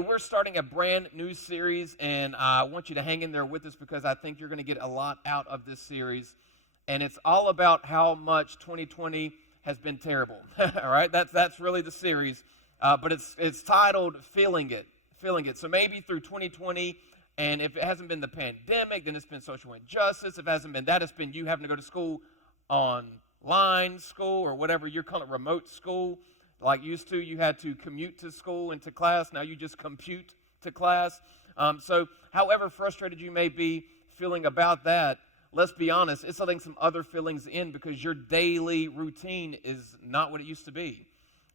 we're starting a brand new series, and I want you to hang in there with us because I think you're going to get a lot out of this series. And it's all about how much 2020 has been terrible. All right, that's really the series. But it's titled Feeling It. Feeling It. So maybe through 2020, and if it hasn't been the pandemic, then it's been social injustice. If it hasn't been that, it's been you having to go to school online school or whatever you're calling it, remote school. Like used to, you had to commute to school and to class. Now you just compute to class. So however frustrated you may be feeling about that, let's be honest, it's letting some other feelings in because your daily routine is not what it used to be.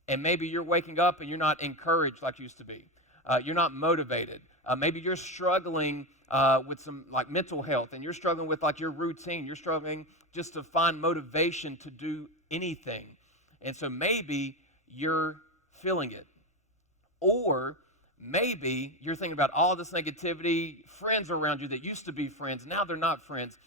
And maybe you're waking up and you're not encouraged like you used to be. You're not motivated. Maybe you're struggling with some like mental health, and you're struggling with like your routine. You're struggling just to find motivation to do anything. And so maybe you're feeling it. Or maybe you're thinking about all this negativity, friends around you that used to be friends, now they're not friends.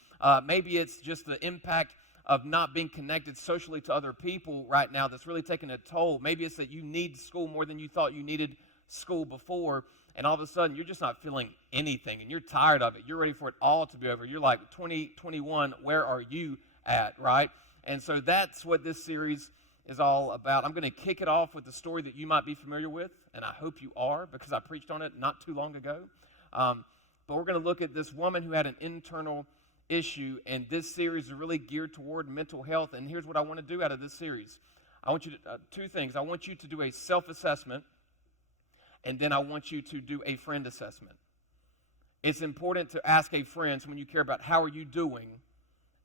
Maybe it's just the impact of not being connected socially to other people right now that's really taking a toll. Maybe it's that you need school more than you thought you needed school before, and all of a sudden you're just not feeling anything, and you're tired of it. You're ready for it all to be over. You're like, 2021, where are you at, right? And so that's what this series is all about. I'm going to kick it off with a story that you might be familiar with, and I hope you are because I preached on it not too long ago. But we're going to look at this woman who had an internal issue, and this series is really geared toward mental health. And here's what I want to do out of this series. I want you to, two things. I want you to do a self-assessment, and then I want you to do a friend assessment. It's important to ask a friend, someone you care about, how are you doing?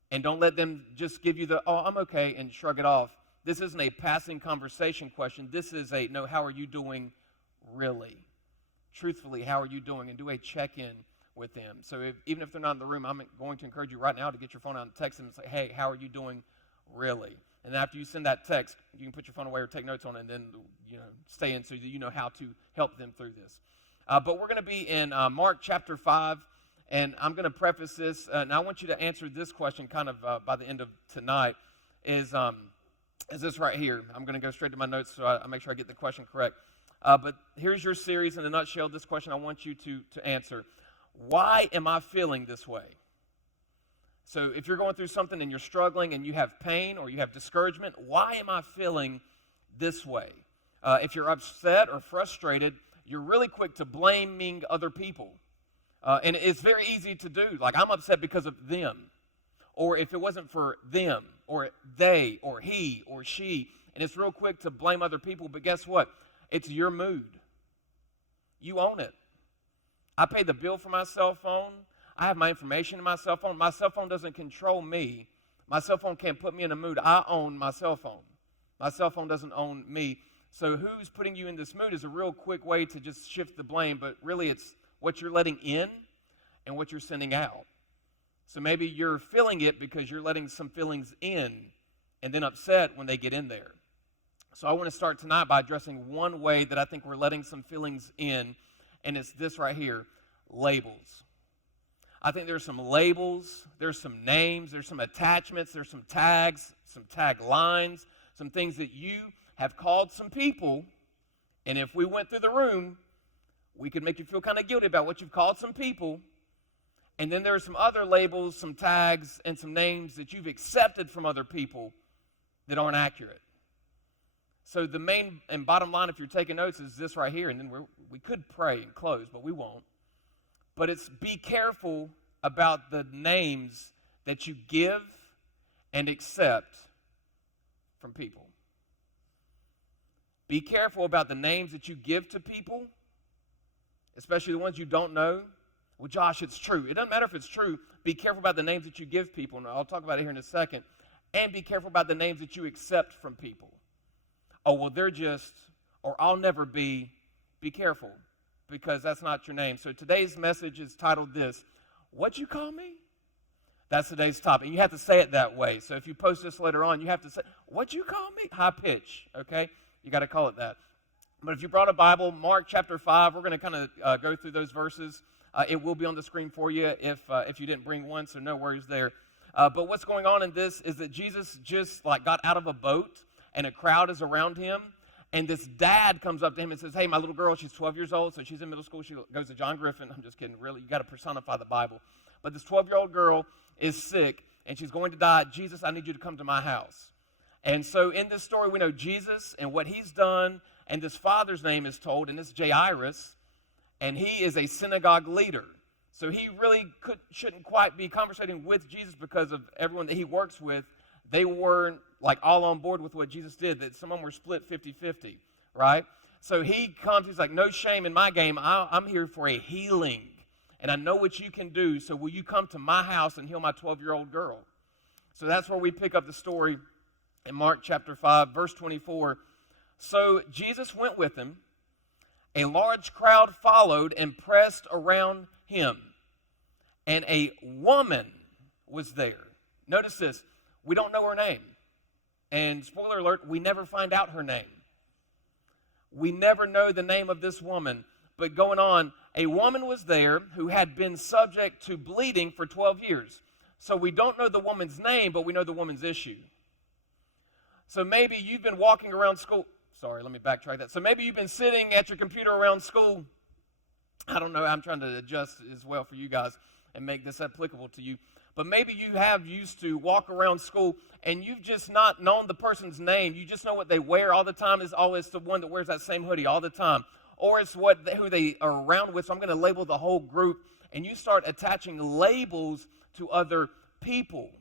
And don't let them just give you the, oh, I'm okay, and shrug it off. This isn't a passing conversation question. This is a, no, how are you doing really? Truthfully, how are you doing? And do a check-in with them. So even if they're not in the room, I'm going to encourage you right now to get your phone out and text them and say, hey, how are you doing really? And after you send that text, you can put your phone away or take notes on it and then stay in so that you know how to help them through this. But we're going to be in Mark chapter 5, and I'm going to preface this, and I want you to answer this question kind of by the end of tonight, is this right here. I'm going to go straight to my notes so I make sure I get the question correct. But here's your series in a nutshell. This question I want you to answer. Why am I feeling this way? So if you're going through something and you're struggling and you have pain or you have discouragement, why am I feeling this way? If you're upset or frustrated, you're really quick to blaming other people. And it's very easy to do. Like, I'm upset because of them. Or if it wasn't for them, or they, or he, or she, and it's real quick to blame other people, but guess what? It's your mood. You own it. I pay the bill for my cell phone. I have my information in my cell phone. My cell phone doesn't control me. My cell phone can't put me in a mood. I own my cell phone. My cell phone doesn't own me. So who's putting you in this mood is a real quick way to just shift the blame, but really it's what you're letting in and what you're sending out. So maybe you're feeling it because you're letting some feelings in and then upset when they get in there. So I want to start tonight by addressing one way that I think we're letting some feelings in, and it's this right here, labels. I think there's some labels, there's some names, there's some attachments, there's some tags, some taglines, some things that you have called some people, and if we went through the room, we could make you feel kind of guilty about what you've called some people. And then there are some other labels, some tags, and some names that you've accepted from other people that aren't accurate. So the main and bottom line, if you're taking notes, is this right here. And then we could pray and close, but we won't. But it's be careful about the names that you give and accept from people. Be careful about the names that you give to people, especially the ones you don't know. Well, Josh, it's true. It doesn't matter if it's true. Be careful about the names that you give people, and I'll talk about it here in a second. And be careful about the names that you accept from people. Oh, well, they're just, or I'll never be. Be careful, because that's not your name. So today's message is titled this, What'd you call me? That's today's topic. You have to say it that way. So if you post this later on, you have to say, what'd you call me? High pitch, okay? You got to call it that. But if you brought a Bible, Mark chapter 5, we're going to kind of go through those verses. It will be on the screen for you if you didn't bring one, so no worries there. But what's going on in this is that Jesus just got out of a boat, and a crowd is around him, And this dad comes up to him and says, hey, my little girl, she's 12 years old, so she's in middle school. She goes to John Griffin. I'm just kidding, really. You got to personify the Bible. But this 12-year-old girl is sick, and she's going to die. Jesus, I need you to come to my house. And so in this story, we know Jesus and what he's done, and this father's name is told, and this is Jairus, and he is a synagogue leader. So he really shouldn't quite be conversating with Jesus because of everyone that he works with. They weren't like all on board with what Jesus did, that some of them were split 50-50, right? So he comes, he's like, no shame in my game. I'm here for a healing, and I know what you can do, so will you come to my house and heal my 12-year-old girl? So that's where we pick up the story in Mark chapter 5, verse 24. So Jesus went with him. A large crowd followed and pressed around him, and a woman was there. Notice this. We don't know her name. And spoiler alert, we never find out her name. We never know the name of this woman. But going on, a woman was there who had been subject to bleeding for 12 years. So we don't know the woman's name, but we know the woman's issue. So maybe you've been walking around school. Sorry, let me backtrack that. So maybe you've been sitting at your computer around school. I don't know. I'm trying to adjust as well for you guys and make this applicable to you. But maybe you have used to walk around school and you've just not known the person's name. You just know what they wear all the time. It's always the one that wears that same hoodie all the time. Or it's who they are around with. So I'm going to label the whole group. And you start attaching labels to other people.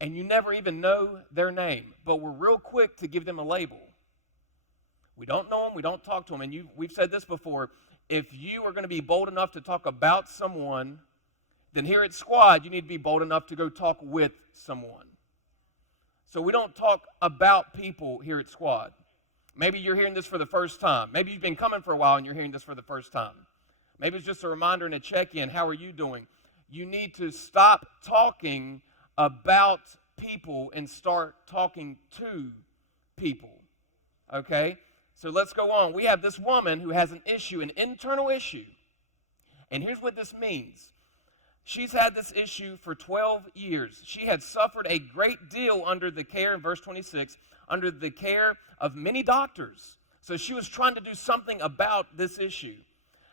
And you never even know their name. But we're real quick to give them a label. We don't know them. We don't talk to them. And we've said this before. If you are going to be bold enough to talk about someone, then here at Squad, you need to be bold enough to go talk with someone. So we don't talk about people here at Squad. Maybe you're hearing this for the first time. Maybe you've been coming for a while and you're hearing this for the first time. Maybe it's just a reminder and a check-in. How are you doing? You need to stop talking about people and start talking to people. Okay? So let's go on. We have this woman who has an issue, an internal issue. And here's what this means. She's had this issue for 12 years. She had suffered a great deal under the care, in verse 26, under the care of many doctors. So she was trying to do something about this issue.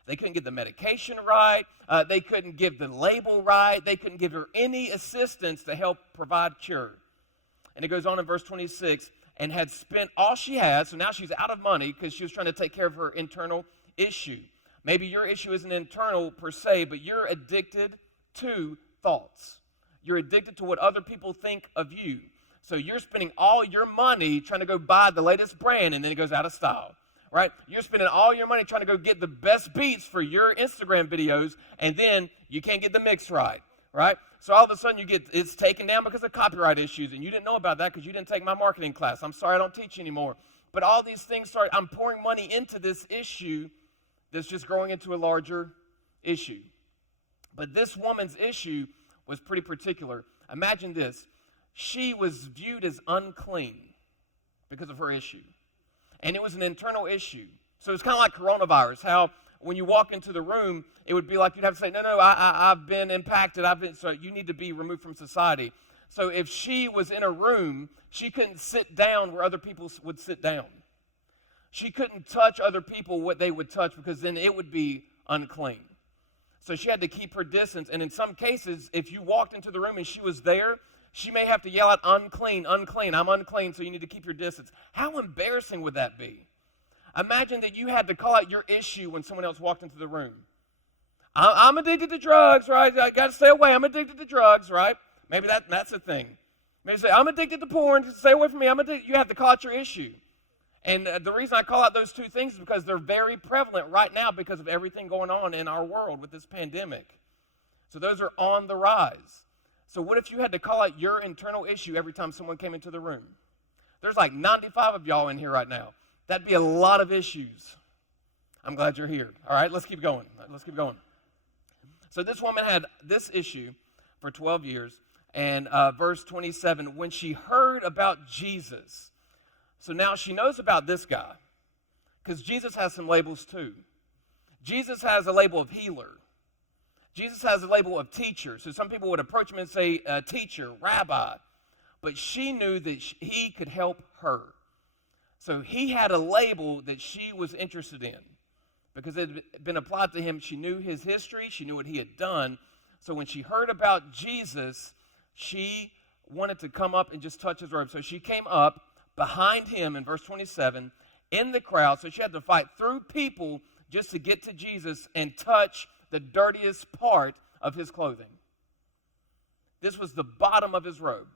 They couldn't get the medication right. They couldn't give the label right. They couldn't give her any assistance to help provide cure. And it goes on in verse 26, and had spent all she had, so now she's out of money because she was trying to take care of her internal issue. Maybe your issue isn't internal per se, but you're addicted to thoughts. You're addicted to what other people think of you. So you're spending all your money trying to go buy the latest brand, and then it goes out of style, right? You're spending all your money trying to go get the best beats for your Instagram videos, and then you can't get the mix right? So all of a sudden it's taken down because of copyright issues, and you didn't know about that because you didn't take my marketing class. I'm sorry, I don't teach anymore. But all these things I'm pouring money into this issue that's just growing into a larger issue. But this woman's issue was pretty particular. Imagine this. She was viewed as unclean because of her issue. And it was an internal issue. So it's kind of like coronavirus, how when you walk into the room, it would be like you'd have to say, no, I've been impacted. So you need to be removed from society. So if she was in a room, she couldn't sit down where other people would sit down. She couldn't touch other people what they would touch because then it would be unclean. So she had to keep her distance. And in some cases, if you walked into the room and she was there, she may have to yell out, unclean, unclean, I'm unclean, so you need to keep your distance. How embarrassing would that be? Imagine that you had to call out your issue when someone else walked into the room. I'm addicted to drugs, right? I got to stay away. I'm addicted to drugs, right? Maybe that's a thing. Maybe say, I'm addicted to porn. Stay away from me. You have to call out your issue. And the reason I call out those two things is because they're very prevalent right now because of everything going on in our world with this pandemic. So those are on the rise. So what if you had to call out your internal issue every time someone came into the room? There's like 95 of y'all in here right now. That'd be a lot of issues. I'm glad you're here. All right, let's keep going. So this woman had this issue for 12 years. And verse 27, when she heard about Jesus, so now she knows about this guy because Jesus has some labels too. Jesus has a label of healer. Jesus has a label of teacher. So some people would approach him and say, teacher, rabbi. But she knew that he could help her. So he had a label that she was interested in because it had been applied to him. She knew his history. She knew what he had done. So when she heard about Jesus, she wanted to come up and just touch his robe. So she came up behind him in verse 27 in the crowd. So she had to fight through people just to get to Jesus and touch the dirtiest part of his clothing. This was the bottom of his robe,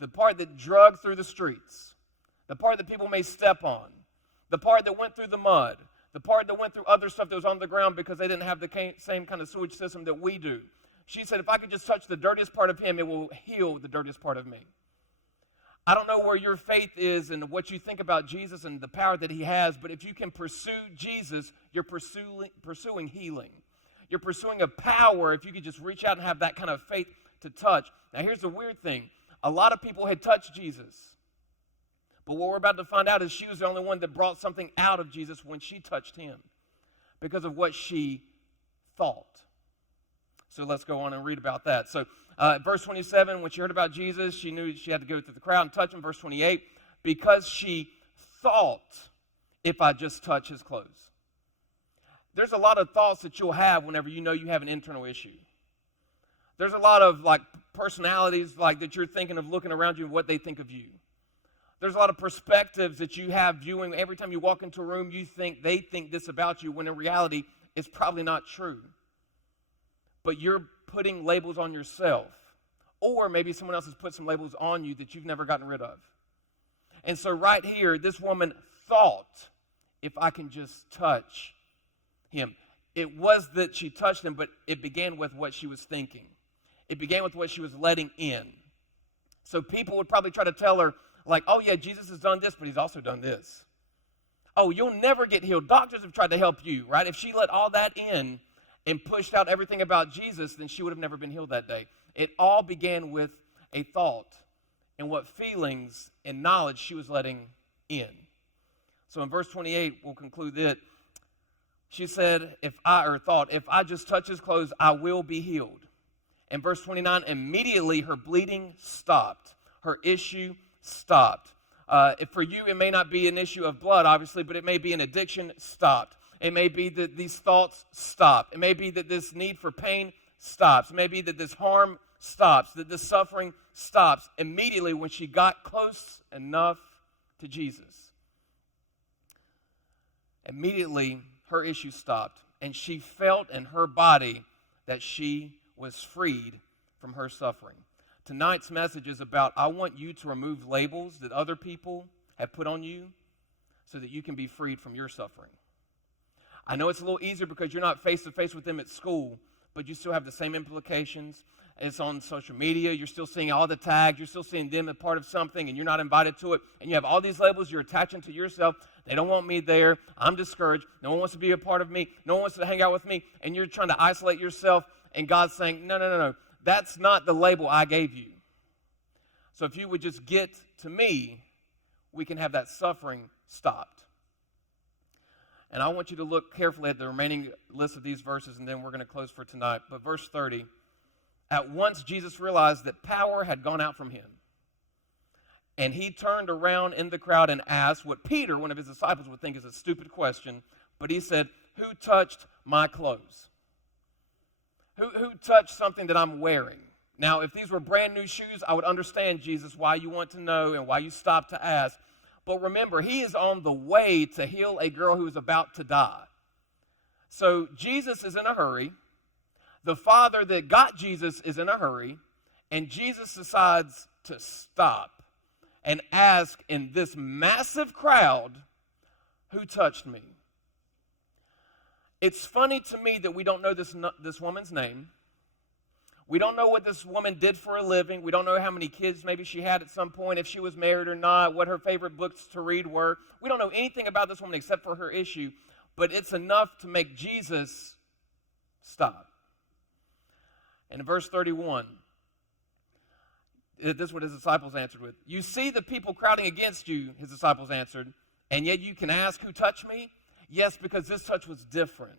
the part that drug through the streets, the part that people may step on, the part that went through the mud, the part that went through other stuff that was on the ground because they didn't have the same kind of sewage system that we do. She said, if I could just touch the dirtiest part of him, it will heal the dirtiest part of me. I don't know where your faith is and what you think about Jesus and the power that he has, but if you can pursue Jesus, you're pursuing healing. You're pursuing a power if you could just reach out and have that kind of faith to touch. Now, here's the weird thing. A lot of people had touched Jesus. But what we're about to find out is she was the only one that brought something out of Jesus when she touched him because of what she thought. So let's go on and read about that. So verse 27, when she heard about Jesus, she knew she had to go through the crowd and touch him. Verse 28, because she thought, if I just touch his clothes. There's a lot of thoughts that you'll have whenever you know you have an internal issue. There's a lot of personalities that you're thinking of looking around you and what they think of you. There's a lot of perspectives that you have viewing. Every time you walk into a room, you think they think this about you, when in reality, it's probably not true. But you're putting labels on yourself. Or maybe someone else has put some labels on you that you've never gotten rid of. And so right here, this woman thought, if I can just touch him. It was that she touched him, but it began with what she was thinking. It began with what she was letting in. So people would probably try to tell her, oh yeah, Jesus has done this, but he's also done this. Oh, you'll never get healed. Doctors have tried to help you, right? If she let all that in and pushed out everything about Jesus, then she would have never been healed that day. It all began with a thought and what feelings and knowledge she was letting in. So in verse 28, we'll conclude it. She said, if I just touch his clothes, I will be healed. In verse 29, immediately her bleeding stopped. Her issue stopped. For you, it may not be an issue of blood, obviously, but it may be an addiction stopped. It may be that these thoughts stop. It may be that this need for pain stops. It may be that this harm stops, that this suffering stops immediately when she got close enough to Jesus. Immediately, her issue stopped, and she felt in her body that she was freed from her suffering. Tonight's message is about, I want you to remove labels that other people have put on you so that you can be freed from your suffering. I know it's a little easier because you're not face-to-face with them at school, but you still have the same implications. It's on social media. You're still seeing all the tags. You're still seeing them as part of something, and you're not invited to it. And you have all these labels you're attaching to yourself. They don't want me there. I'm discouraged. No one wants to be a part of me. No one wants to hang out with me. And you're trying to isolate yourself, and God's saying, no. That's not the label I gave you. So if you would just get to me, we can have that suffering stopped. And I want you to look carefully at the remaining list of these verses, and then we're going to close for tonight. But verse 30, at once Jesus realized that power had gone out from him. And he turned around in the crowd and asked what Peter, one of his disciples, would think is a stupid question. But he said, who touched my clothes? Who touched something that I'm wearing? Now, if these were brand new shoes, I would understand, Jesus, why you want to know and why you stopped to ask. But remember, he is on the way to heal a girl who is about to die. So Jesus is in a hurry. The father that got Jesus is in a hurry. And Jesus decides to stop and ask in this massive crowd, who touched me? It's funny to me that we don't know this woman's name. We don't know what this woman did for a living. We don't know how many kids maybe she had at some point, if she was married or not, what her favorite books to read were. We don't know anything about this woman except for her issue, but it's enough to make Jesus stop. And in verse 31, this is what his disciples answered with. You see the people crowding against you, his disciples answered, and yet you can ask, who touched me? Yes, because this touch was different.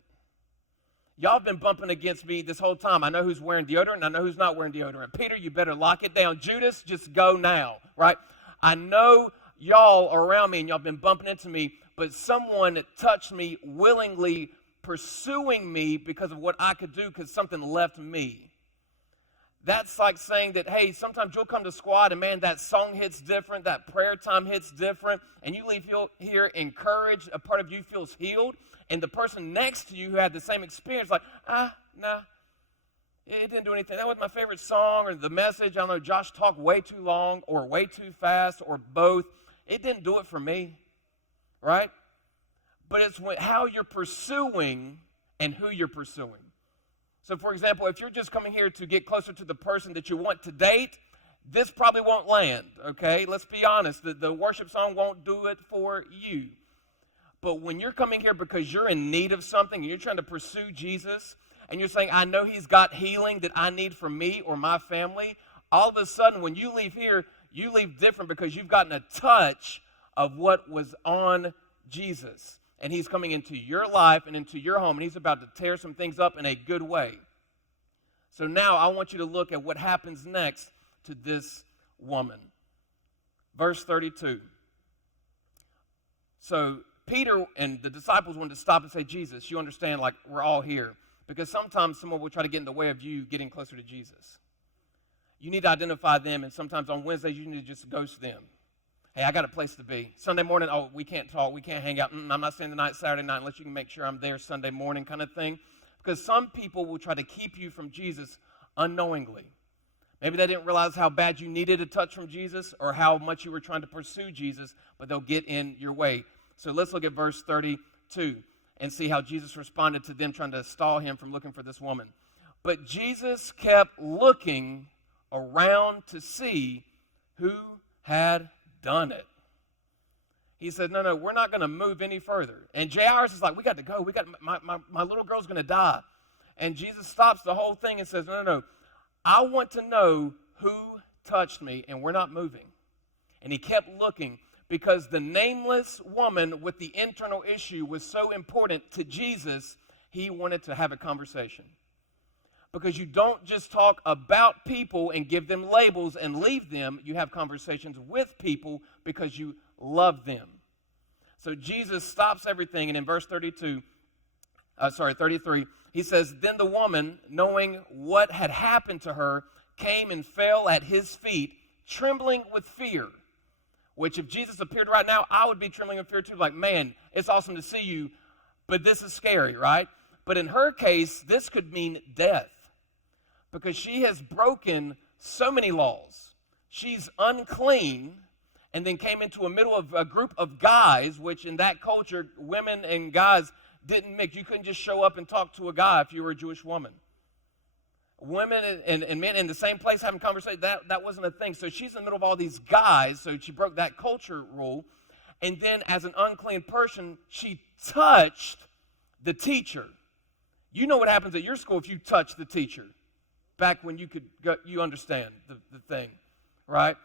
Y'all have been bumping against me this whole time. I know who's wearing deodorant, and I know who's not wearing deodorant. Peter, you better lock it down. Judas, just go now, right? I know y'all are around me and y'all been bumping into me, but someone touched me willingly, pursuing me because of what I could do because something left me. That's like saying that, hey, sometimes you'll come to squad and, man, that song hits different, that prayer time hits different, and you leave here encouraged, a part of you feels healed, and the person next to you who had the same experience, like, nah, it didn't do anything. That was my favorite song, or the message, I don't know, Josh talked way too long, or way too fast, or both. It didn't do it for me, right? But it's how you're pursuing and who you're pursuing. So, for example, if you're just coming here to get closer to the person that you want to date, this probably won't land, okay? Let's be honest. The worship song won't do it for you. But when you're coming here because you're in need of something and you're trying to pursue Jesus and you're saying, I know he's got healing that I need for me or my family, all of a sudden when you leave here, you leave different because you've gotten a touch of what was on Jesus. And he's coming into your life and into your home, and he's about to tear some things up in a good way. So now I want you to look at what happens next to this woman. Verse 32. So Peter and the disciples wanted to stop and say, Jesus, you understand, like, we're all here. Because sometimes someone will try to get in the way of you getting closer to Jesus. You need to identify them, and sometimes on Wednesdays you need to just ghost them. Hey, I got a place to be. Sunday morning, oh, we can't talk, we can't hang out. I'm not staying the night Saturday night unless you can make sure I'm there Sunday morning kind of thing. Because some people will try to keep you from Jesus unknowingly. Maybe they didn't realize how bad you needed a touch from Jesus or how much you were trying to pursue Jesus, but they'll get in your way. So let's look at verse 32 and see how Jesus responded to them trying to stall him from looking for this woman. But Jesus kept looking around to see who had done it. He said, no, we're not going to move any further. And Jairus is like, we got to go. My little girl's going to die. And Jesus stops the whole thing and says, no. I want to know who touched me, and we're not moving. And he kept looking because the nameless woman with the internal issue was so important to Jesus, he wanted to have a conversation. Because you don't just talk about people and give them labels and leave them. You have conversations with people because you love them. So Jesus stops everything, and in verse 33, he says, then the woman, knowing what had happened to her, came and fell at his feet, trembling with fear. Which if Jesus appeared right now, I would be trembling with fear too. Like, man, it's awesome to see you, but this is scary, right? But in her case, this could mean death. Because she has broken so many laws. She's unclean and then came into a middle of a group of guys, which in that culture, women and guys didn't mix. You couldn't just show up and talk to a guy if you were a Jewish woman. Women and men in the same place having conversation, that wasn't a thing. So she's in the middle of all these guys, so she broke that culture rule. And then as an unclean person, she touched the teacher. You know what happens at your school if you touch the teacher. Back when you could go, you understand the thing, right?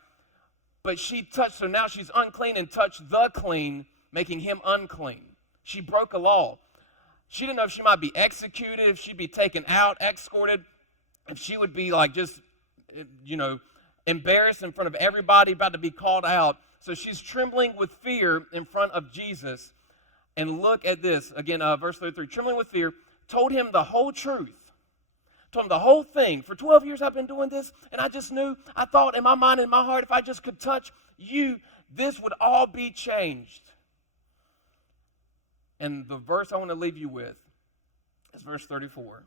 But she touched, so now she's unclean and touched the clean, making him unclean. She broke a law. She didn't know if she might be executed, if she'd be taken out, escorted, if she would be like just, embarrassed in front of everybody, about to be called out. So she's trembling with fear in front of Jesus. And look at this, again, verse 33, trembling with fear, told him the whole truth. Told him the whole thing. For 12 years I've been doing this, and I just knew, I thought in my mind and my heart, if I just could touch you, this would all be changed. And the verse I want to leave you with is verse 34.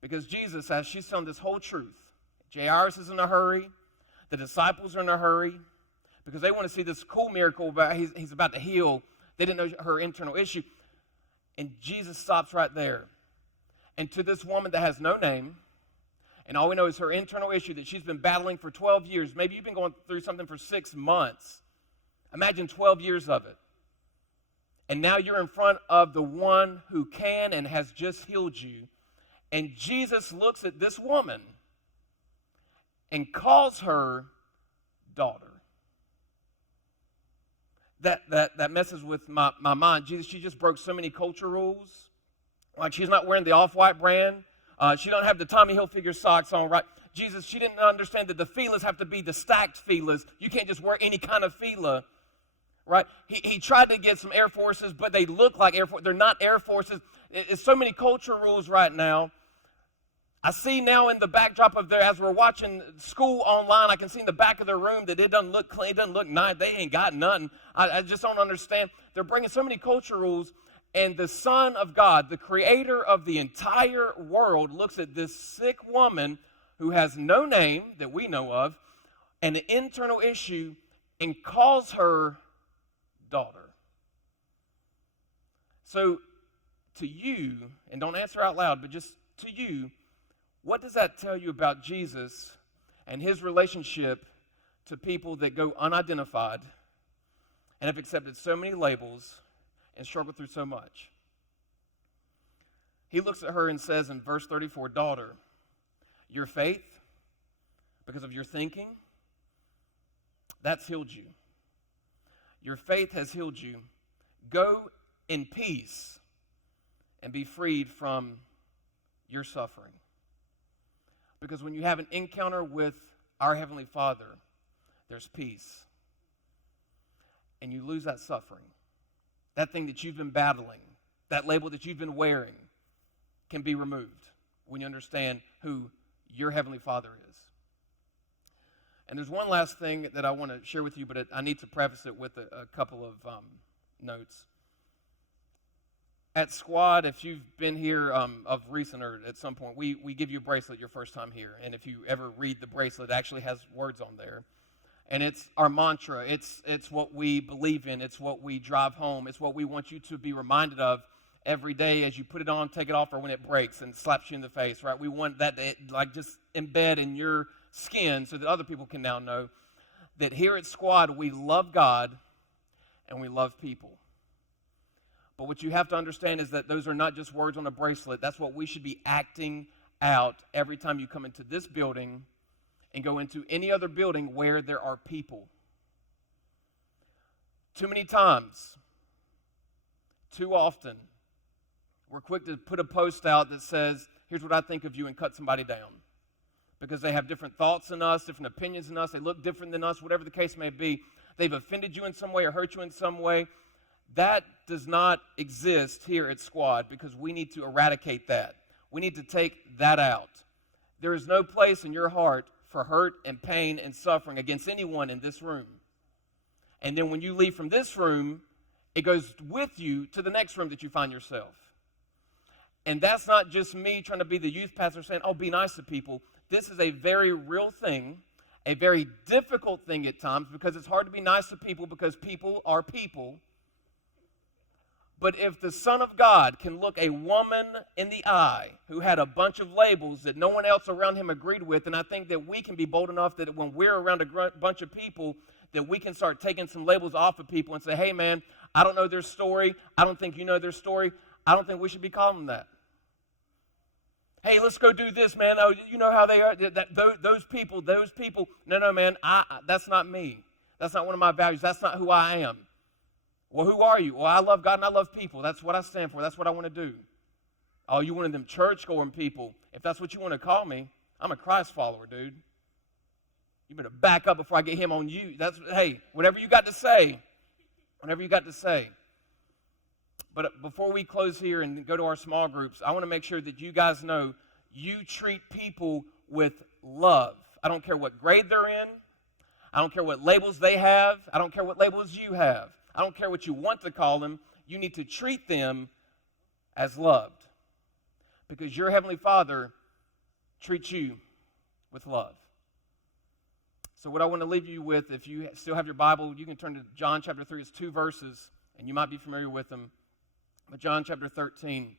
Because Jesus, as she's telling this whole truth, Jairus is in a hurry, the disciples are in a hurry, because they want to see this cool miracle about he's about to heal. They didn't know her internal issue. And Jesus stops right there. And to this woman that has no name, and all we know is her internal issue that she's been battling for 12 years. Maybe you've been going through something for 6 months. Imagine 12 years of it. And now you're in front of the one who can and has just healed you. And Jesus looks at this woman and calls her daughter. That messes with my mind. Jesus, she just broke so many culture rules. Like she's not wearing the Off-White brand She don't have the Tommy Hilfiger socks on, right? Jesus, she didn't understand that the Feelas have to be the stacked Feelas. You can't just wear any kind of Feela, right? He tried to get some Air Forces, but they look like Air Forces. They're not Air Forces. It's so many culture rules right now. I see now in the backdrop of there, as we're watching school online, I can see in the back of their room that it doesn't look clean, it doesn't look nice. They ain't got nothing. I just don't understand. They're bringing so many culture rules, and the Son of God, the creator of the entire world, looks at this sick woman who has no name that we know of, and an internal issue, and calls her daughter. So to you, and don't answer out loud, but just to you, what does that tell you about Jesus and his relationship to people that go unidentified and have accepted so many labels and struggle through so much? He looks at her and says in verse 34, daughter, your faith, because of your thinking, that's healed you. Your faith has healed you. Go in peace and be freed from your suffering. Because when you have an encounter with our Heavenly Father, there's peace. And you lose that suffering. That thing that you've been battling, that label that you've been wearing, can be removed when you understand who your Heavenly Father is. And there's one last thing that I want to share with you, but I need to preface it with a couple of notes. At Squad, if you've been here of recent or at some point, we give you a bracelet your first time here. And if you ever read the bracelet, it actually has words on there. And it's our mantra. It's what we believe in. It's what we drive home. It's what we want you to be reminded of every day as you put it on, take it off, or when it breaks and slaps you in the face, right? We want that to just embed in your skin so that other people can now know that here at Squad, we love God and we love people. But what you have to understand is that those are not just words on a bracelet. That's what we should be acting out every time you come into this building and go into any other building where there are people. Too many times, too often, we're quick to put a post out that says, here's what I think of you, and cut somebody down. Because they have different thoughts than us, different opinions than us, they look different than us, whatever the case may be. They've offended you in some way or hurt you in some way. That does not exist here at Squad because we need to eradicate that. We need to take that out. There is no place in your heart for hurt and pain and suffering against anyone in this room. And then when you leave from this room, it goes with you to the next room that you find yourself. And that's not just me trying to be the youth pastor saying, oh, be nice to people. This is a very real thing, a very difficult thing at times because it's hard to be nice to people because people are people. But if the Son of God can look a woman in the eye who had a bunch of labels that no one else around him agreed with, and I think that we can be bold enough that when we're around a bunch of people, that we can start taking some labels off of people and say, hey, man, I don't know their story. I don't think you know their story. I don't think we should be calling them that. Hey, let's go do this, man. Oh, you know how they are. Those people. No, man, that's not me. That's not one of my values. That's not who I am. Well, who are you? Well, I love God and I love people. That's what I stand for. That's what I want to do. Oh, you one of them church-going people. If that's what you want to call me, I'm a Christ follower, dude. You better back up before I get him on you. Hey, whatever you got to say. Whatever you got to say. But before we close here and go to our small groups, I want to make sure that you guys know you treat people with love. I don't care what grade they're in. I don't care what labels they have. I don't care what labels you have. I don't care what you want to call them. You need to treat them as loved. Because your Heavenly Father treats you with love. So what I want to leave you with, if you still have your Bible, you can turn to John chapter 3. It's 2 verses, and you might be familiar with them. But John chapter 13,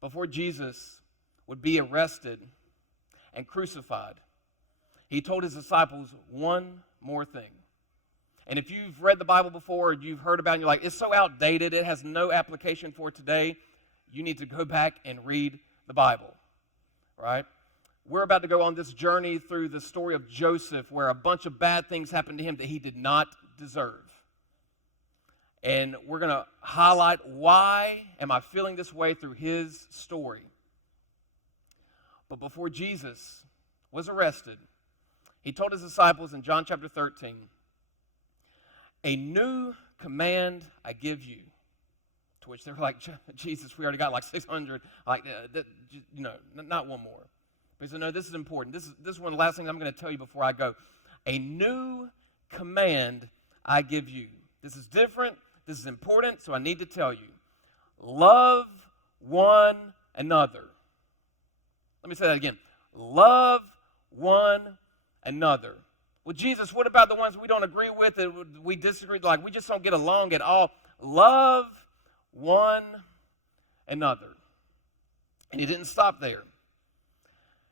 before Jesus would be arrested and crucified, he told his disciples one more thing. And if you've read the Bible before or you've heard about it and you're like, it's so outdated, it has no application for today, you need to go back and read the Bible, right? We're about to go on this journey through the story of Joseph where a bunch of bad things happened to him that he did not deserve. And we're going to highlight why am I feeling this way through his story. But before Jesus was arrested, he told his disciples in John chapter 13, a new command I give you. To which they were like, Jesus, we already got like 600. Not one more. But he said, no, this is important. This is one of the last things I'm going to tell you before I go. A new command I give you. This is different. This is important, so I need to tell you. Love one another. Let me say that again. Love one another. Well, Jesus, what about the ones we don't agree with, that we disagree, like we just don't get along at all? Love one another. And he didn't stop there.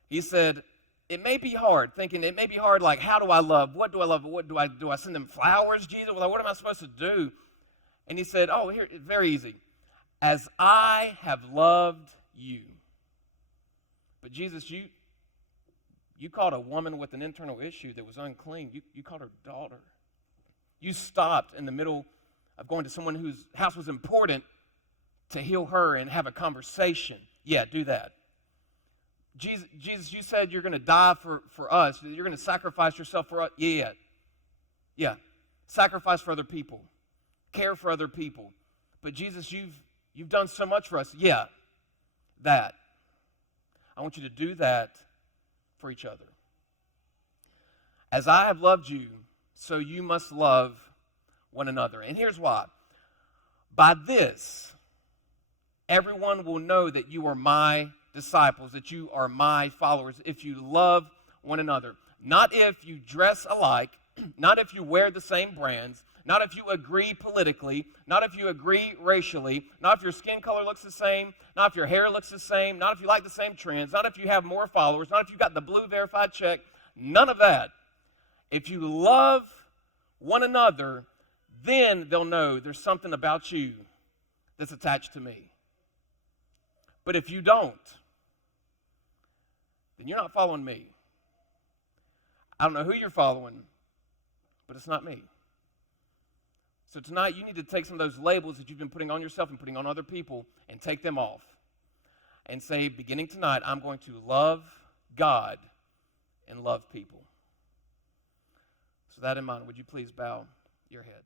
He said, it may be hard, like, how do I love? What do I love? What do I send them flowers, Jesus? Well, what am I supposed to do? And he said, here, very easy. As I have loved you. But Jesus, you called a woman with an internal issue that was unclean. You called her daughter. You stopped in the middle of going to someone whose house was important to heal her and have a conversation. Yeah, do that. Jesus, you said you're going to die for us. You're going to sacrifice yourself for us. Yeah. Sacrifice for other people. Care for other people. But Jesus, you've done so much for us. Yeah, that. I want you to do that for each other. As I have loved you, so you must love one another. And here's why. By this, everyone will know that you are my disciples, that you are my followers, if you love one another. Not if you dress alike, not if you wear the same brands, not if you agree politically, not if you agree racially, not if your skin color looks the same, not if your hair looks the same, not if you like the same trends, not if you have more followers, not if you got the blue verified check, none of that. If you love one another, then they'll know there's something about you that's attached to me. But if you don't, then you're not following me. I don't know who you're following, but it's not me. So tonight you need to take some of those labels that you've been putting on yourself and putting on other people and take them off and say, beginning tonight, I'm going to love God and love people. So that in mind, would you please bow your head?